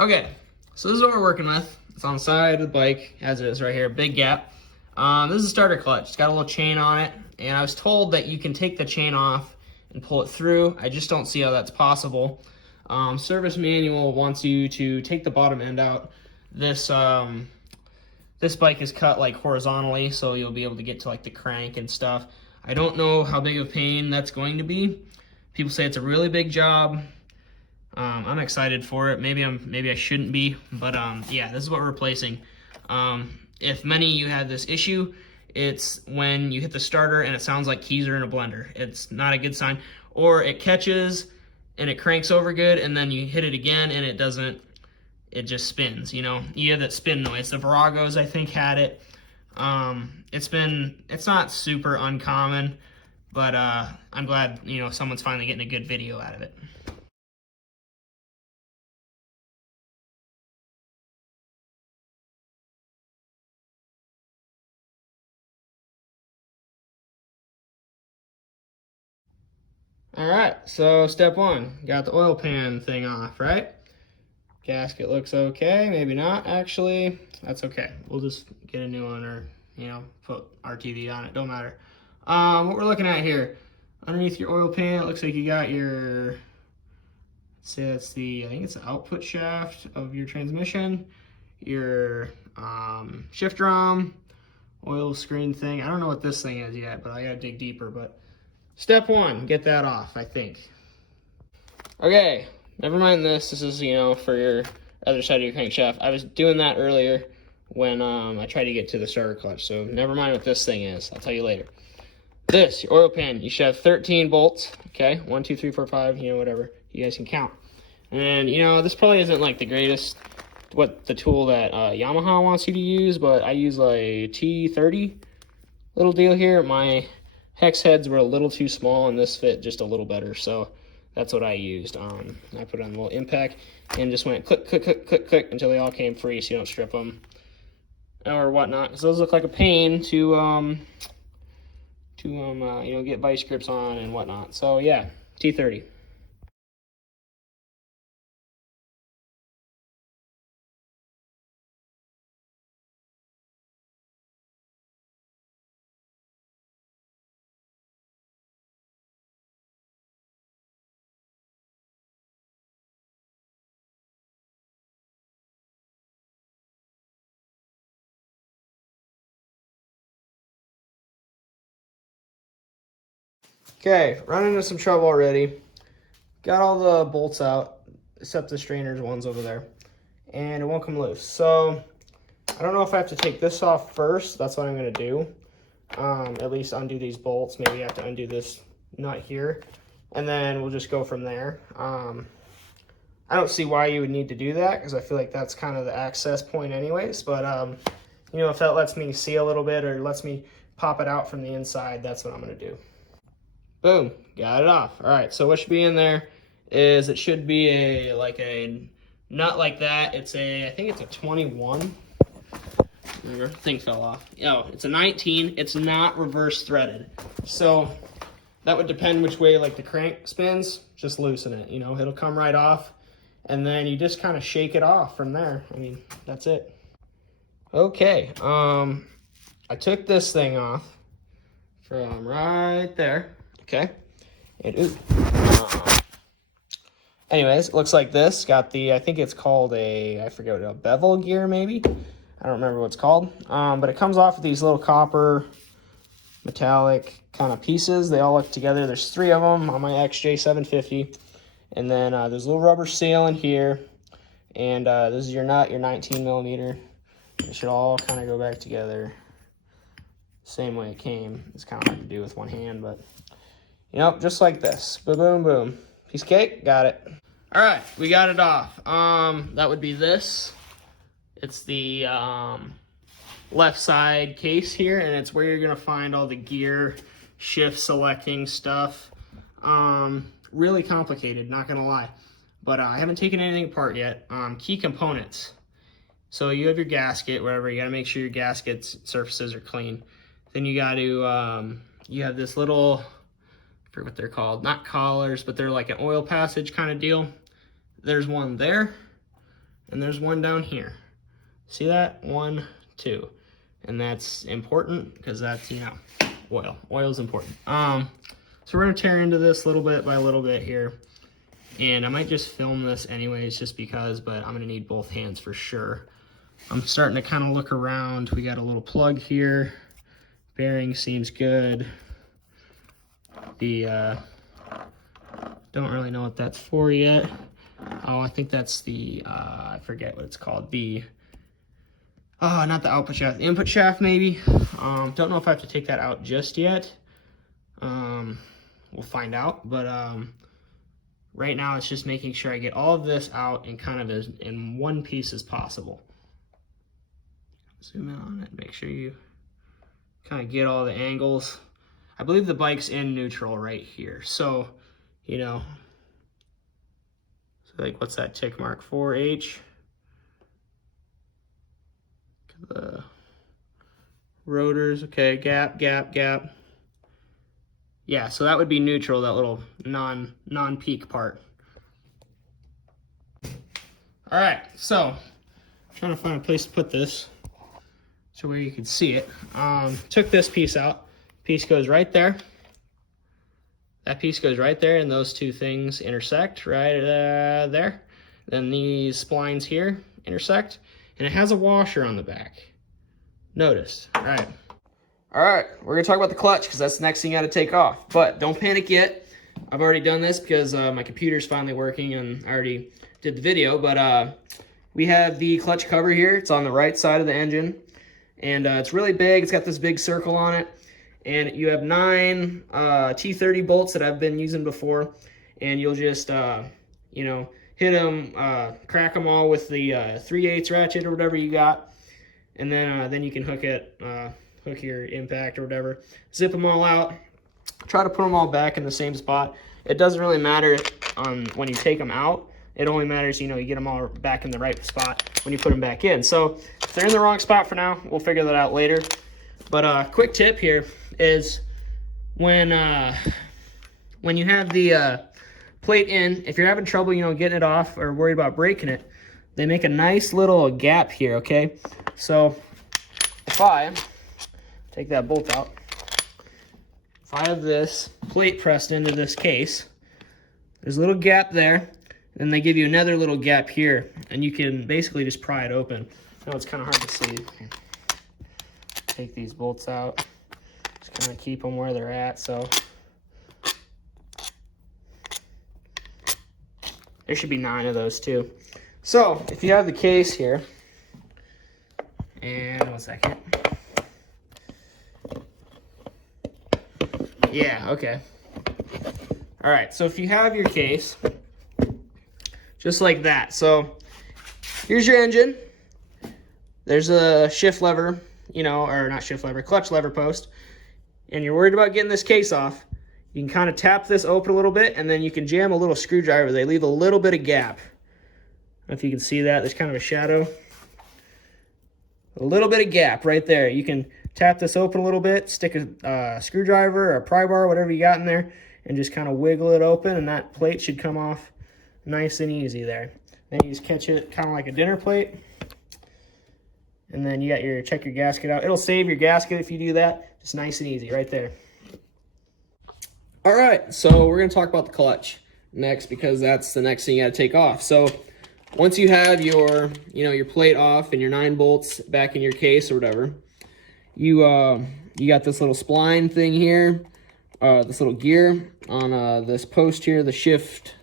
Okay, so this is what we're working with. It's on the side of the bike, as it is right here, big gap. This is a starter clutch. It's got a little chain on it, and I was told that you can take the chain off and pull it through. I just don't see how that's possible. Service manual wants you to take the bottom end out. This bike is cut like horizontally, so you'll be able to get to like the crank and stuff. I don't know how big of a pain that's going to be. People say it's a really big job. I'm excited for it. Maybe I shouldn't be, but yeah, this is what we're replacing. If many of you had this issue, it's when you hit the starter and it sounds like keys are in a blender. It's not a good sign. Or it catches and it cranks over good, and then you hit it again and it doesn't. It just spins. You know, you have that spin noise. The Viragos, I think, had it. It's not super uncommon, but I'm glad, you know, someone's finally getting a good video out of it. All right, so step one, got the oil pan thing off, right? Gasket looks okay, maybe not actually. That's okay. We'll just get a new one, or, you know, put RTV on it, don't matter. What we're looking at here, underneath your oil pan, it looks like you got your, let's say that's the, I think it's the output shaft of your transmission, your shift drum, oil screen thing. I don't know what this thing is yet, but I gotta dig deeper. But step one, get that off, I think. Okay, never mind this. This is, you know, for your other side of your crankshaft. I was doing that earlier when I tried to get to the starter clutch, so never mind what this thing is. I'll tell you later. This, your oil pan, you should have 13 bolts, okay? 1, 2, 3, 4, 5, you know, whatever. You guys can count. And, you know, this probably isn't like the greatest, the tool that Yamaha wants you to use, but I use a T30 little deal here. My hex heads were a little too small, and this fit just a little better, so that's what I used. I put on a little impact and just went click, click, click, click, click until they all came free, so you don't strip them or whatnot. Because those look like a pain to you know, get vice grips on and whatnot. So yeah, T30. Okay, run into some trouble already. Got all the bolts out, except the strainers ones over there, and it won't come loose. So I don't know if I have to take this off first. That's what I'm gonna do. At least undo these bolts. Maybe I have to undo this nut here, and then we'll just go from there. I don't see why you would need to do that, because I feel like that's kind of the access point anyways. But you know, if that lets me see a little bit or lets me pop it out from the inside, that's what I'm gonna do. Boom, got it off. All right, so what should be in there is, it should be a nut like that. It's I think it's a 21. Remember, thing fell off. Oh, it's a 19. It's not reverse threaded. So that would depend which way like the crank spins. Just loosen it, you know, it'll come right off. And then you just kind of shake it off from there. I mean, that's it. Okay, I took this thing off from right there. Okay, and ooh. Anyways, it looks like this. Got the, I think it's called I forget what, a bevel gear maybe? I don't remember what it's called. But it comes off with these little copper metallic kind of pieces. They all look together. There's 3 of them on my XJ750. And then there's a little rubber seal in here. And this is your nut, your 19 millimeter. It should all kind of go back together same way it came. It's kind of hard to do with one hand, but you know, just like this. Boom, boom, boom. Piece of cake, got it. All right, we got it off. That would be this. It's the left side case here, and it's where you're gonna find all the gear, shift selecting stuff. Really complicated, not gonna lie. But I haven't taken anything apart yet. Key components. So you have your gasket, wherever, you gotta make sure your gasket's surfaces are clean. Then you gotta, you have this little, I forget what they're called, not collars, but they're like an oil passage kind of deal. There's one there, and there's one down here. See that? 1, 2. And that's important because that's, you know, oil. Oil is important. So we're gonna tear into this little bit by little bit here. And I might just film this anyways just because, but I'm gonna need both hands for sure. I'm starting to kind of look around. We got a little plug here. Bearing seems good. The, don't really know what that's for yet. Oh, I think that's the, I forget what it's called. The, not the output shaft, the input shaft maybe. Don't know if I have to take that out just yet. We'll find out, but right now it's just making sure I get all of this out and kind of as in one piece as possible. Zoom in on it, make sure you kind of get all the angles. I believe the bike's in neutral right here, so you know, so like what's that tick mark? 4H. The rotors, okay, gap, gap, gap. Yeah, so that would be neutral, that little non-peak part. All right, so trying to find a place to put this so where you can see it. Took this piece out. Piece goes right there. That piece goes right there, and those two things intersect right there. Then these splines here intersect, and it has a washer on the back. Notice. All right, we're gonna talk about the clutch because that's the next thing you gotta take off. But don't panic yet. I've already done this because my computer's finally working and I already did the video. But we have the clutch cover here. It's on the right side of the engine, and it's really big. It's got this big circle on it, and you have 9 T30 bolts that I've been using before, and you'll just you know, hit them, crack them all with the 3/8 ratchet or whatever you got, and then you can hook it. Hook your impact or whatever, zip them all out, try to put them all back in the same spot. It doesn't really matter when you take them out. It only matters, you know, you get them all back in the right spot when you put them back in. So if they're in the wrong spot for now, we'll figure that out later. But quick tip here is when you have the plate in, if you're having trouble, you know, getting it off or worried about breaking it, they make a nice little gap here, okay? So if I take that bolt out, if I have this plate pressed into this case, there's a little gap there, and they give you another little gap here, and you can basically just pry it open. I know it's kind of hard to see. Take these bolts out, just kind of keep them where they're at. So there should be 9 of those too. So if you have the case here, and 1 second. Yeah, okay. All right, so if you have your case, just like that. So here's your engine. There's a shift lever, you know, or not shift lever, clutch lever post. And you're worried about getting this case off. You can kind of tap this open a little bit, and then you can jam a little screwdriver. They leave a little bit of gap. I don't know if you can see that. There's kind of a shadow. A little bit of gap right there. You can tap this open a little bit, stick a screwdriver or a pry bar, whatever you got in there, and just kind of wiggle it open, and that plate should come off nice and easy there. Then you just catch it kind of like a dinner plate, and then you got your, check your gasket out. It'll save your gasket if you do that. Just nice and easy right there. All right, so we're gonna talk about the clutch next because that's the next thing you gotta take off. So once you have your, you know, your plate off and your 9 bolts back in your case or whatever, you got this little spline thing here, this little gear on this post here, the shift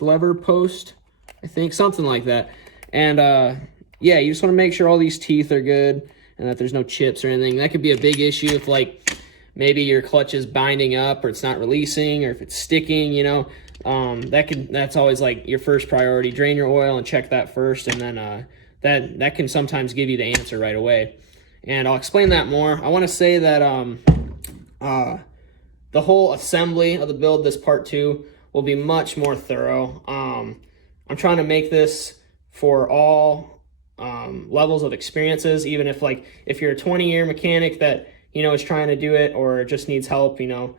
lever post, I think, something like that. And yeah, you just want to make sure all these teeth are good and that there's no chips or anything. That could be a big issue if, like, maybe your clutch is binding up or it's not releasing, or if it's sticking, you know. That's always like your first priority. Drain your oil and check that first, and then that can sometimes give you the answer right away. And I'll explain that more. I want to say that the whole assembly of the build, this part 2, will be much more thorough. I'm trying to make this for all levels of experiences, even if you're a 20-year mechanic that, you know, is trying to do it or just needs help, you know,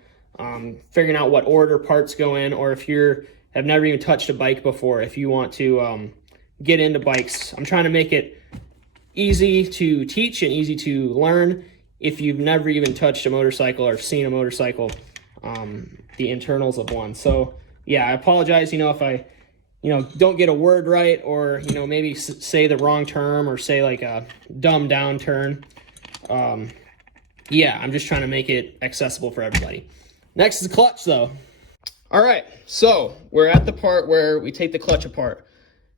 figuring out what order parts go in, or if have never even touched a bike before, if you want to get into bikes. I'm trying to make it easy to teach and easy to learn if you've never even touched a motorcycle or seen a motorcycle, the internals of one. So yeah, I apologize, if I, don't get a word right, or, maybe say the wrong term or say like a dumbed down term. Yeah, I'm just trying to make it accessible for everybody. Next is the clutch though. All right, so we're at the part where we take the clutch apart.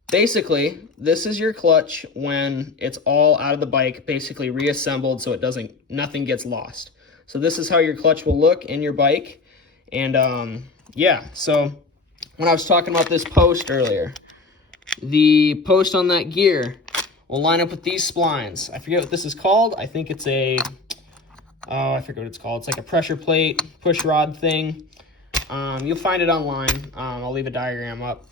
Basically, this is your clutch when it's all out of the bike, basically reassembled so nothing gets lost. So this is how your clutch will look in your bike. And yeah, so when I was talking about this post earlier, the post on that gear will line up with these splines. I forget what this is called. I think it's I forget what it's called. It's like a pressure plate, push rod thing. You'll find it online. I'll leave a diagram up.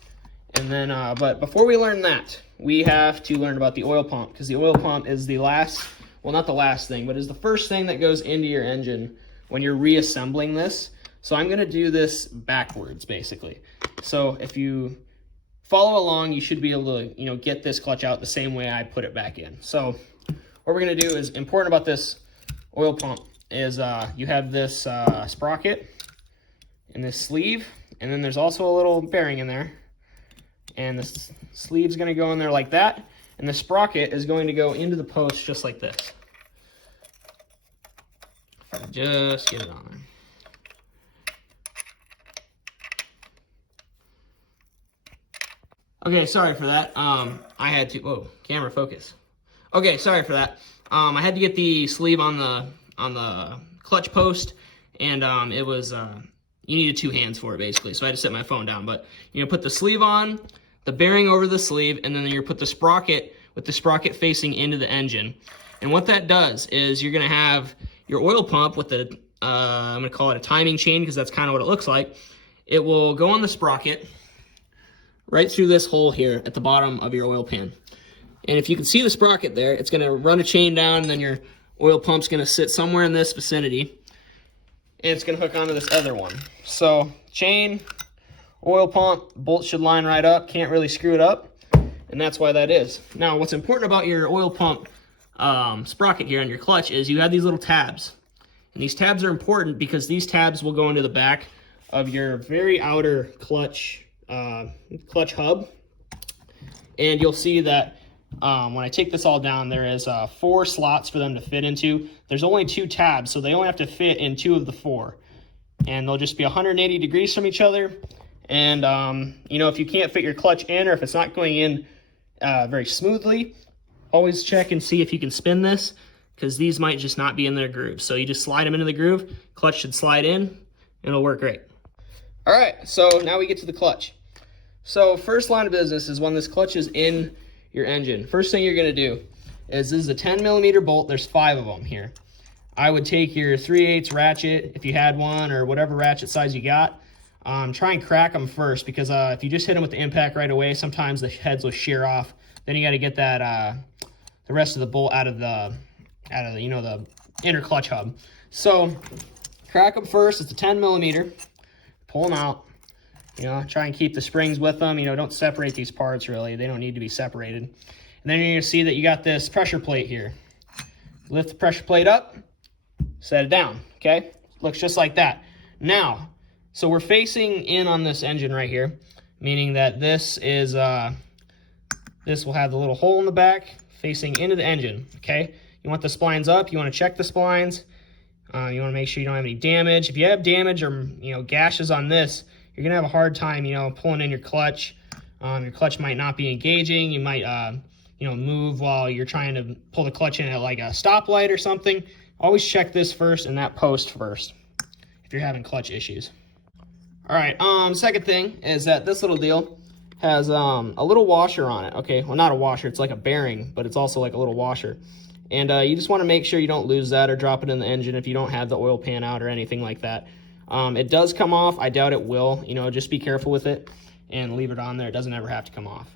And then, but before we learn that, we have to learn about the oil pump, because the oil pump is the last, well, not the last thing, but is the first thing that goes into your engine when you're reassembling this. So I'm going to do this backwards, basically. So if you follow along, you should be able to, get this clutch out the same way I put it back in. So what we're going to do is, important about this oil pump is you have this sprocket and this sleeve, and then there's also a little bearing in there. And the sleeve's going to go in there like that, and the sprocket is going to go into the post just like this. Just get it on there. Okay, sorry for that. I had to, whoa, camera focus. Okay, sorry for that. I had to get the sleeve on the clutch post, and it was, you needed two hands for it basically, so I had to set my phone down. But, put the sleeve on, the bearing over the sleeve, and then you put the sprocket with the sprocket facing into the engine. And what that does is you're gonna have your oil pump with the, I'm gonna call it a timing chain because that's kind of what it looks like. It will go on the sprocket right through this hole here at the bottom of your oil pan. And if you can see the sprocket there, it's gonna run a chain down, and then your oil pump's gonna sit somewhere in this vicinity, and it's gonna hook onto this other one. So chain, oil pump, bolts should line right up, can't really screw it up, and that's why that is. Now, what's important about your oil pump sprocket here on your clutch is you have these little tabs. And these tabs are important because these tabs will go into the back of your very outer clutch hub. And you'll see that when I take this all down, there is 4 slots for them to fit into. There's only 2 tabs, so they only have to fit in 2 of the 4. And they'll just be 180 degrees from each other. And, if you can't fit your clutch in, or if it's not going in very smoothly, always check and see if you can spin this, because these might just not be in their groove. So you just slide them into the groove, clutch should slide in, and it'll work great. All right, so now we get to the clutch. So first line of business is when this clutch is in your engine. First thing you're gonna do is, this is a 10mm bolt, there's 5 of them here. I would take your 3/8 ratchet, if you had one, or whatever ratchet size you got. Try and crack them first, because if you just hit them with the impact right away, sometimes the heads will shear off. Then you got to get that the rest of the bolt out of the the inner clutch hub. So crack them first. It's a 10mm. Pull them out. Try and keep the springs with them. Don't separate these parts really. They don't need to be separated. And then you're gonna see that you got this pressure plate here. Lift the pressure plate up, set it down. Okay, looks just like that. Now, so we're facing in on this engine right here, meaning that this is, this will have the little hole in the back facing into the engine, okay? You want the splines up, you want to check the splines, you want to make sure you don't have any damage. If you have damage or, gashes on this, you're going to have a hard time, pulling in your clutch. Your clutch might not be engaging, you might, move while you're trying to pull the clutch in at like a stoplight or something. Always check this first and that post first if you're having clutch issues. All right, second thing is that this little deal has a little washer on it, okay? Well, not a washer, it's like a bearing, but it's also like a little washer. And you just want to make sure you don't lose that or drop it in the engine if you don't have the oil pan out or anything like that. It does come off. I doubt it will. Just be careful with it and leave it on there. It doesn't ever have to come off.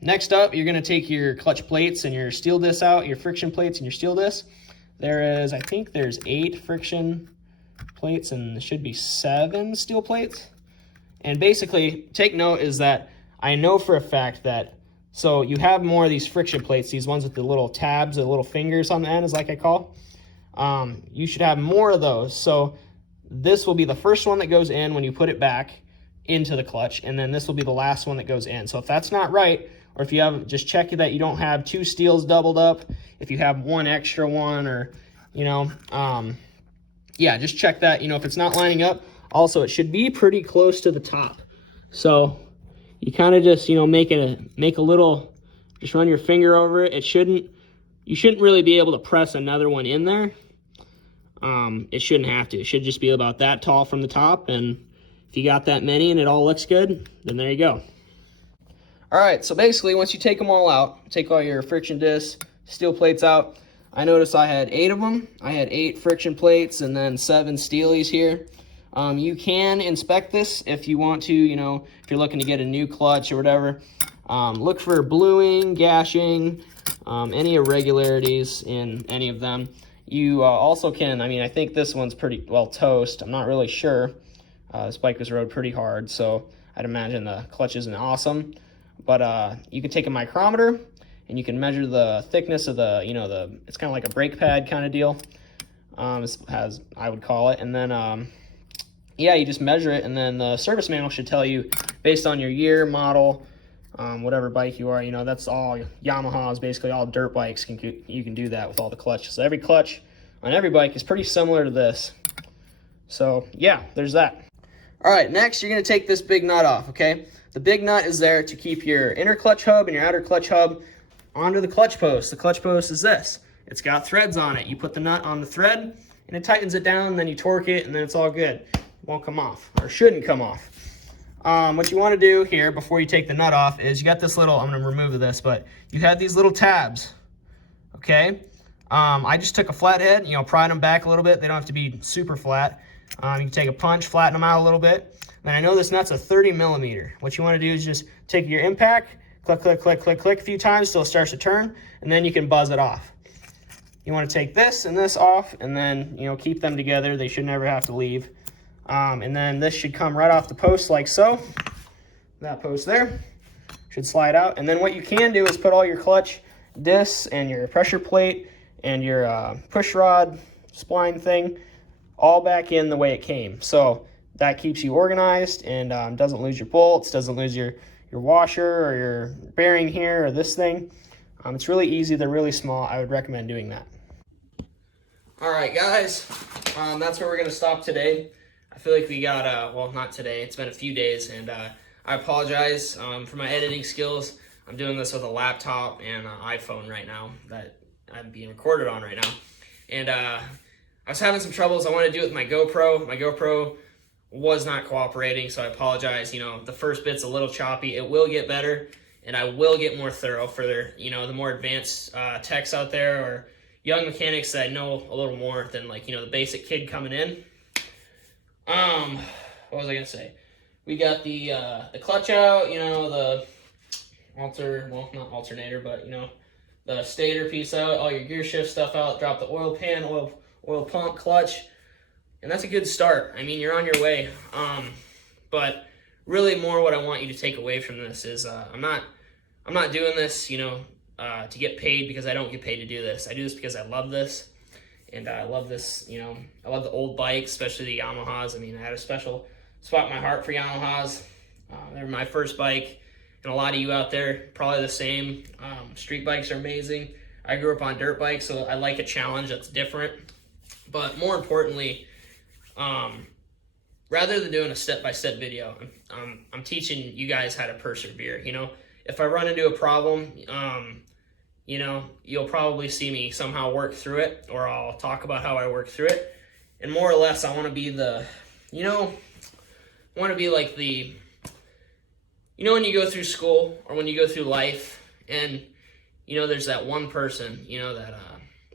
Next up, you're going to take your clutch plates and your steel disc out, your friction plates and your steel disc. I think there's 8 friction plates and there should be 7 steel plates. And basically, take note is that I know for a fact that, so you have more of these friction plates, these ones with the little tabs, the little fingers on the end is like I call. You should have more of those. So this will be the first one that goes in when you put it back into the clutch, and then this will be the last one that goes in. So if that's not right, or if you have, just check that you don't have two steels doubled up, if you have one extra one, or, you know, yeah, just check that, you know, if it's not lining up. Also, it should be pretty close to the top. So you kind of just, you know, make a little, just run your finger over it. You shouldn't really be able to press another one in there. It shouldn't have to. It should just be about that tall from the top, and if you got that many and it all looks good, then there you go. All right, so basically once you take them all out, take all your friction discs, steel plates out, I noticed I had 8 of them. I had 8 friction plates and then 7 steelies here. You can inspect this if you want to, you know, if you're looking to get a new clutch or whatever. Look for bluing, gashing, any irregularities in any of them. You also can, I mean, I think this one's pretty well toast. I'm not really sure. This bike was rode pretty hard, so I'd imagine the clutch isn't awesome. But you can take a micrometer and you can measure the thickness of the, you know, it's kind of like a brake pad kind of deal, as I would call it. And then, yeah, you just measure it, and then the service manual should tell you, based on your year, model, whatever bike you are, you know, that's all Yamaha's, basically all dirt bikes, you can do that with all the clutches. So every clutch on every bike is pretty similar to this. So yeah, there's that. All right, next you're gonna take this big nut off, okay? The big nut is there to keep your inner clutch hub and your outer clutch hub onto the clutch post. The clutch post is this. It's got threads on it. You put the nut on the thread and it tightens it down, then you torque it, and then it's all good. It won't come off, or shouldn't come off. What you want to do here before you take the nut off is you got this little, I'm going to remove this, but you have these little tabs, okay? I just took a flathead, you know, pried them back a little bit. They don't have to be super flat. You can take a punch, flatten them out a little bit. And I know this nut's a 30 millimeter. What you want to do is just take your impact, click, click, click, click, click a few times till it starts to turn, and then you can buzz it off. You want to take this and this off, and then, you know, keep them together. They should never have to leave. And then this should come right off the post like so. That post there should slide out. And then what you can do is put all your clutch discs and your pressure plate and your push rod spline thing all back in the way it came. So that keeps you organized and doesn't lose your bolts, doesn't lose your washer or your bearing here or this thing. It's really easy. They're really small. I would recommend doing that. All right, guys, that's where we're going to stop today. I feel like we got, well, not today. It's been a few days, and I apologize for my editing skills. I'm doing this with a laptop and an iPhone right now that I'm being recorded on right now. And I was having some troubles. I wanted to do it with my GoPro. My GoPro was not cooperating, so I apologize. You know, the first bit's a little choppy. It will get better, and I will get more thorough for their, you know, the more advanced techs out there or young mechanics that know a little more than, like, you know, the basic kid coming in. What was I gonna say? We got the clutch out, you know, the well, not alternator, but, you know, the stator piece out, all your gear shift stuff out, drop the oil pan, oil pump, clutch, and that's a good start. I mean, you're on your way. But really more what I want you to take away from this is I'm not doing this, you know, to get paid, because I don't get paid to do this. I do this because I love this. And I love this, you know, I love the old bikes, especially the Yamahas. I mean, I had a special spot in my heart for Yamahas. They were my first bike, and a lot of you out there, probably the same. Street bikes are amazing. I grew up on dirt bikes, so I like a challenge that's different. But more importantly, rather than doing a step-by-step video, I'm teaching you guys how to persevere. You know, if I run into a problem, you know, you'll probably see me somehow work through it, or I'll talk about how I work through it. And more or less, I want to be the, you know, I want to be like the, you know, when you go through school or when you go through life, and, you know, there's that one person, you know,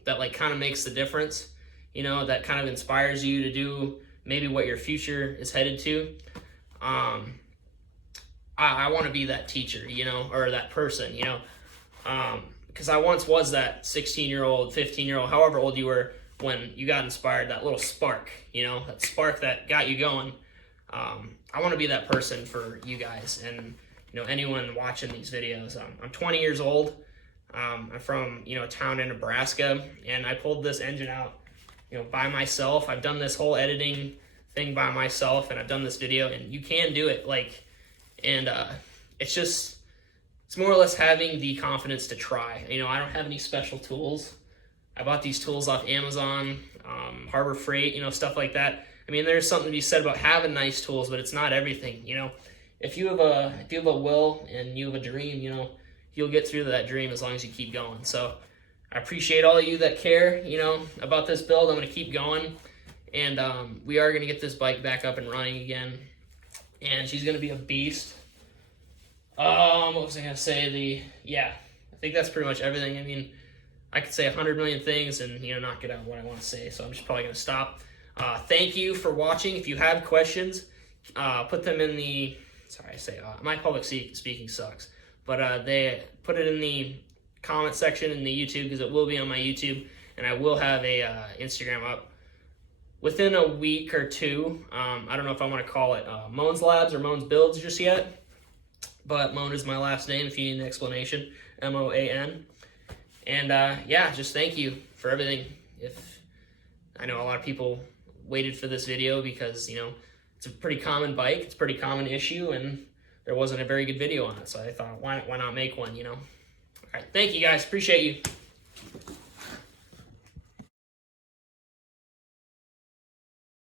that like kind of makes the difference, you know, that kind of inspires you to do maybe what your future is headed to. I want to be that teacher, you know, or that person, you know, because I once was that 16-year-old, 15-year-old, however old you were when you got inspired, that little spark, you know, that spark that got you going. I want to be that person for you guys, and you know, anyone watching these videos. I'm 20 years old. I'm from, you know, a town in Nebraska, and I pulled this engine out, you know, by myself. I've done this whole editing thing by myself, and I've done this video, and you can do it, like, and it's just, it's more or less having the confidence to try. You know, I don't have any special tools. I bought these tools off Amazon, Harbor Freight, you know, stuff like that. I mean, there's something to be said about having nice tools, but it's not everything, you know. If you have a will and you have a dream, you know, you'll get through that dream as long as you keep going. So I appreciate all of you that care, you know, about this build. I'm going to keep going, and we are going to get this bike back up and running again, and she's going to be a beast. What was I going to say? I think that's pretty much everything. I mean, I could say 100 million things and, you know, not get out what I want to say, so I'm just probably going to stop. Thank you for watching. If you have questions, put them in the, my public speaking sucks, but they put it in the comment section in the YouTube, because it will be on my YouTube, and I will have a Instagram up within a week or two. I don't know if I want to call it Moan's Labs or Moan's Builds just yet, but Moan is my last name if you need an explanation, M-O-A-N. And just thank you for everything. If I know a lot of people waited for this video because, you know, it's a pretty common bike, it's a pretty common issue, and there wasn't a very good video on it, so I thought, why not make one, you know? All right, thank you guys, appreciate you.